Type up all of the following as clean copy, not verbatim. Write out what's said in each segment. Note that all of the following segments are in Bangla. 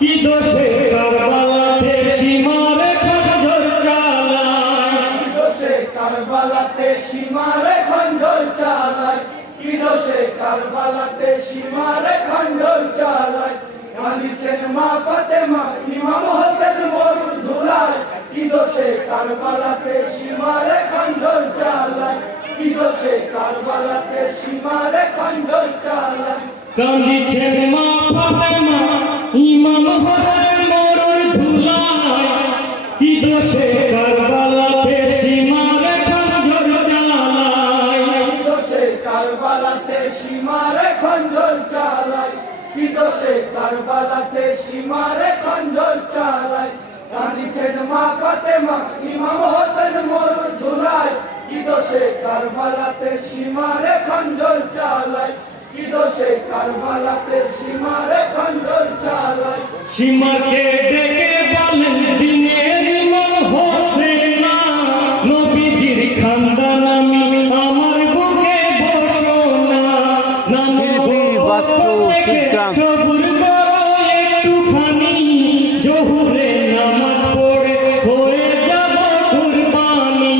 কি দোষে কারবালাতে সীমারে খঞ্জর চালায়, কি দোষে কারবালাতে সীমারে খঞ্জর চালায়, কি দোষে কারবালাতে সীমারে খঞ্জর চালায়। কাঁদিছেন মা ফাতেমা ইমাম হোসেন মরুর ধুলায়, কি দোষে কারবালাতে সীমারে খঞ্জর চালায়, কি দোষে কারবালাতে সীমারে খঞ্জর চালায়। কাঁদিছেন মা ফাতেমা ইমাম হোসেন মরুর ধুলায়, কি দোষে কারবালাতে সীমারে খঞ্জর চালায়, কি দোষে কারবালাতে সীমারে খঞ্জর চালায়, কি দোষে কারবালাতে সীমারে খঞ্জর চালায়। কাঁদিছেন মা ফাতেমা ইমাম হোসেন মরুর ধুলায়, কি দোষে কারবালাতে সীমারে খঞ্জর চালায়, কি দোষে কারবালাতে সীমারে খঞ্জর চালায়। সীমাকে ডেকে বলেন দিনের ইমাম হোসেন, নবীজির খানদান আমি আমার বুকে বসো না, সবুর করো একটুখানি, জোহরে নামাজ পড়ে হয়ে যাব কুরবানি,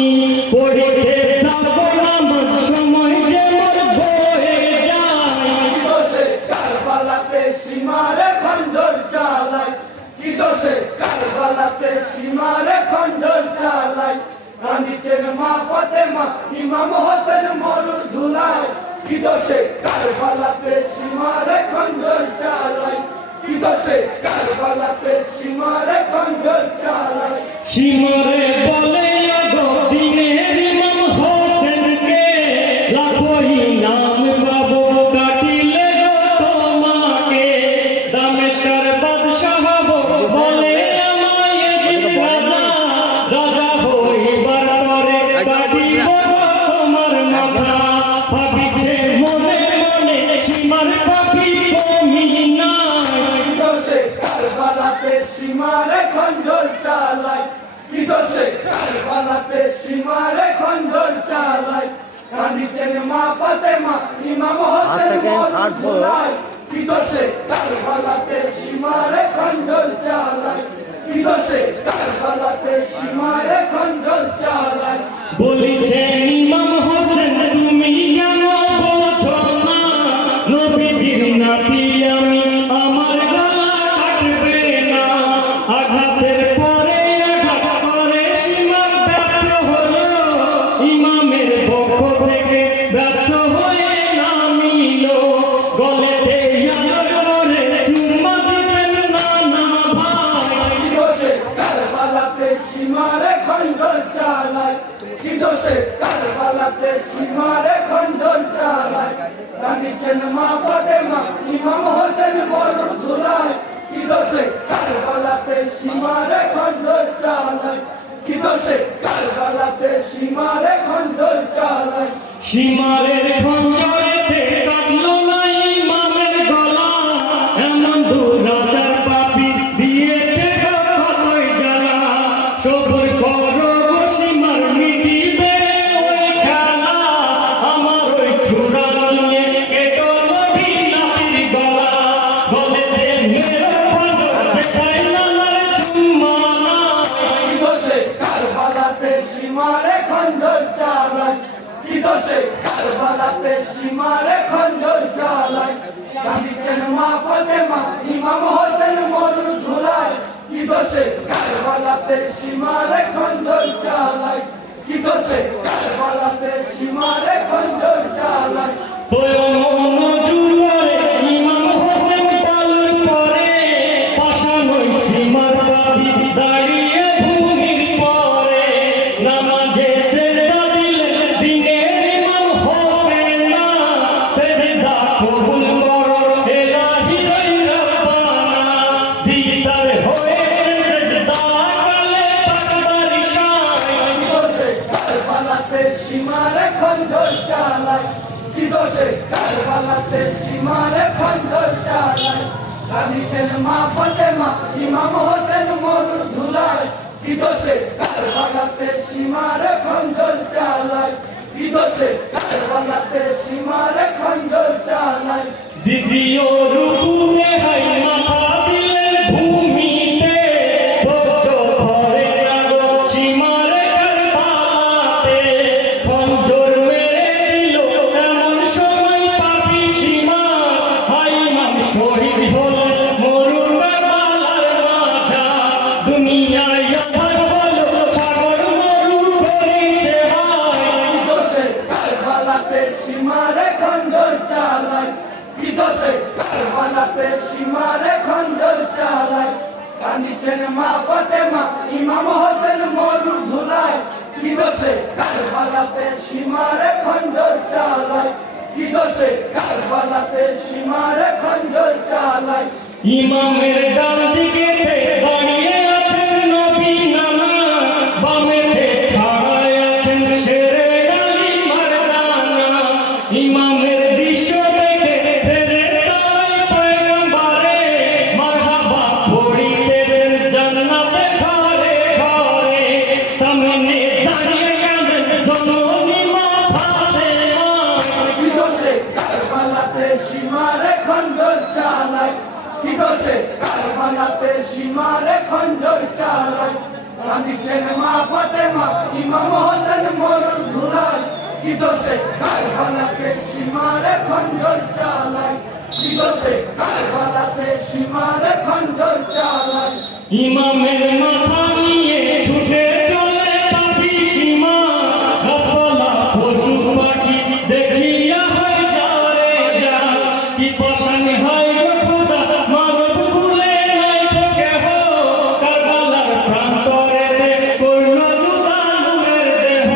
পড়িতে থাকো নামাজ সময় যে মোর বয়ে যায়। কি দোষে কারবালাতে সীমারে খঞ্জর চালায়, কি দোষে কারবালাতে সীমারে খঞ্জর চালায়। কাঁদিছেন মা ফাতেমা ইমাম হোসেন মরুর ধুলায়, কি দোষে কারবালাতে সীমারে খঞ্জর চালায়, কি দোষে কারবালাতে সীমারে খঞ্জর চালায়। সীমারে বলে আগো দিনের ইমাম হোসেনকে, লাখোই নাম পাবো কাটিলে গো তোমাকে, দামেস্কের বাদশাহ বলে আমায় এজিদ রাজা, রাজা হইবার পরে কাটিব তোমার মাথা। ভাবিছে মনে মনে সীমার পাপি কমি নাই, কি দোষে কারবালাতে সীমারে খঞ্জর চালায়, কি দোষে কারবালাতে সীমারে খঞ্জর চালায়। কাঁদিছেন মা ফাতেমা ইমাম হোসেন মরুর ধুলায়, কি দোষে কারবালাতে সীমারে খঞ্জর চালায়, কি দোষে কারবালাতে সীমারে খঞ্জর চালায়। বলিছেন ইমাম হোসেন তুমি কেন বলছো না, নবীজির নাতি আমি আমার গলা কাটবে না। আঘাতের পরে আঘাত করে সীমার ব্যর্থ হলো, ইমামের পক্ষ থেকে ব্যর্থ হয়ে নামিল, গলেতে আদর করে চুম্মা দিতেন নানা ভাই। কি দোষে কারবালাতে সীমারে খঞ্জর চালায়, কি দোষে কারবালাতে সীমারে খঞ্জর চালায়। কাঁদিছেন মা ফাতেমা ইমাম হোসেন মরুর ধুলায়, কি দোষে কারবালাতে সীমারে খঞ্জর চালায়, কি দোষে কারবালাতে সীমারে খঞ্জর চালায়। সীমারের খঞ্জরেতে কাটলো না ইমামের গলা, এমন দুরাচার পাপী দিয়েছে কতই জ্বালা। সবুর করো গো সীমার মিটিবে ওই খেলা, আমার ওই ছুরা নিয়ে কেটো নবী নাতির গলা, গলেতে মেরো খঞ্জর যেথায় নানার চুম্মা নাই। কি দোষে কারবালাতে সীমারে খঞ্জর চালায়, কি দোষে কারবালাতে সীমারে খঞ্জর চালায়। কাঁদিছেন মা ফাতেমা ইমাম হোসেন মরুর ধুলায়, কি দোষে কারবালাতে সীমারে খঞ্জর চালায়, কি দোষে কারবালাতে সীমারে খঞ্জর চালায়। ইমাম হোসেন পালুর পরে, পাশানই সীমার পাবি দাঁড়িয়ে ভূমির পরে, নামাজে সেজদা দিলেন দিনের ইমাম হোসেন, সেজদা কবুল করো এলাহি রব্বানা, দিদার হয়েছে সেজদা কালে পাকবার শায়। কি দোষে কারবালাতে সীমারে খঞ্জর চালায়, কি দোষে কারবালাতে সীমারে খঞ্জর চালায়। কাঁদিছেন মা ফাতেমা ইমাম হোসেন মরুর ধুলায়, কি দোষে কারবালাতে সীমারে খঞ্জর চালায়, কি দোষে কারবালাতে সীমারে খঞ্জর চালায়। দ্বিতীয় রূপে হাই মাথা দিলেন কাঁদিছেন মা ফাতেমা ইমাম হোসেন মরুর ধুলায় কি দোষে কারবালাতে সীমারে খঞ্জর চালায় কি দোষে কারবালাতে সীমারে খঞ্জর চালায় ইমামের ডান দিকে দাঁড়িয়ে আছেন নবী নানা, বামেতে খাড়ায় আছেন শেরে আলী মারদানা। ইমামের দৃশ্য দেখে ফেরেশতায় পয়গম্বরে মারহাবা পড়িতেছেন জান্নাতে ঘরে ঘরে। সামনে দাঁড়িয়ে গেলেন জননী মা ফাতেমা, কি দোষে কারবালাতে সীমারে খঞ্জর চালায় কি দোষে কারবালাতে সীমারে খঞ্জর চালায় কাঁদিছেন মা ফাতেমা ইমাম হোসেন মরুর ধুলায় কি দোষে কারবালাতে সীমারে খঞ্জর চালায় কি দোষে কারবালাতে সীমারে খঞ্জর চালায় ইমামের মাথা নিয়ে ছুটে চলে পাপি সীমা, গাছপালা পশু পাখি দেখিয়া হয় যারে যা। কি পশানি হয় গো খোদা মানব ভুলে নাই তো কেহ, কারবালার প্রান্তরেতে করল জুদা নূরের দেহ।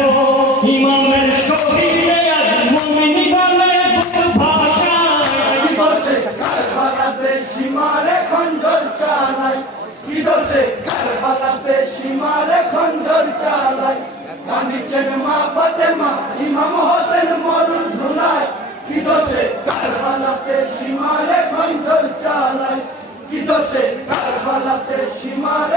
ইমামের শহীদে আজ মুমিন বলে বুক ভাষায়, কি দোষে কারবালাতে সীমারে খঞ্জর চালায় কি দোষে কারবালাতে সীমারে খঞ্জর চালায় কাঁদিছেন মা ফাতেমা ইমাম হোসেন মরুর ধুলায় কি দোষে কারবালাতে সীমারে খঞ্জর চালায় কি দোষে কারবালাতে সীমারে